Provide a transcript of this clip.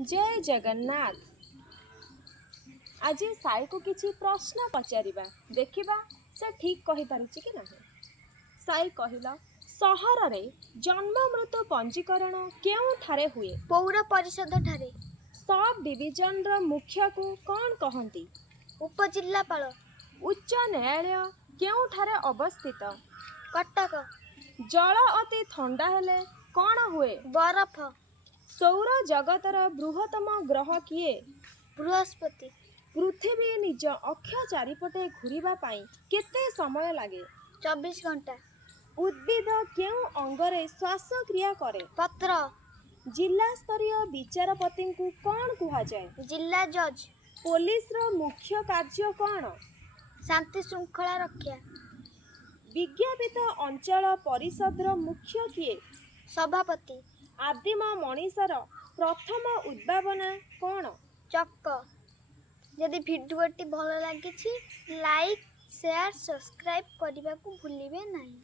जय जगन्नाथ। आज साई को किसी प्रश्न पचारिबा देखिबा से ठीक कहि पारुछि कि नाही। साई कहिला सहर रे जन्म मृत्यु पंजीकरण केउ ठारे हुए? पौर परिषद ठारे। सब डिविजन र मुखिया को कौन कहंती? उपजिल्लापाल। उच्च न्यायालय केउ ठारे अवस्थित? कटक। जल अति ठंडा हेले कौन हुए? बरफ। सौर जगतर बृहत्तम ग्रह किए? बृहस्पति। पृथ्वी निज अक्ष चारिपटे घूरिबा पाई केते समय लागे? 24 घंटा। उद्भिद केउ अंगरे श्वासक्रिया करे? पत्र। जिला स्तरीय विचारपति को कौन कुहा जाए? जिला जज। पुलिस रो मुख्य कार्य कौन? शांति श्रृंखला रक्षा। विज्ञापित अंचल परिषद रो मुख्य किए? सभापति। आदिम मनीषर प्रथम उद्भावना कौन? चक्क। यदि भिडियोटी भल लगी लाइक शेयर सब्सक्राइब करने को भूलिए नहीं।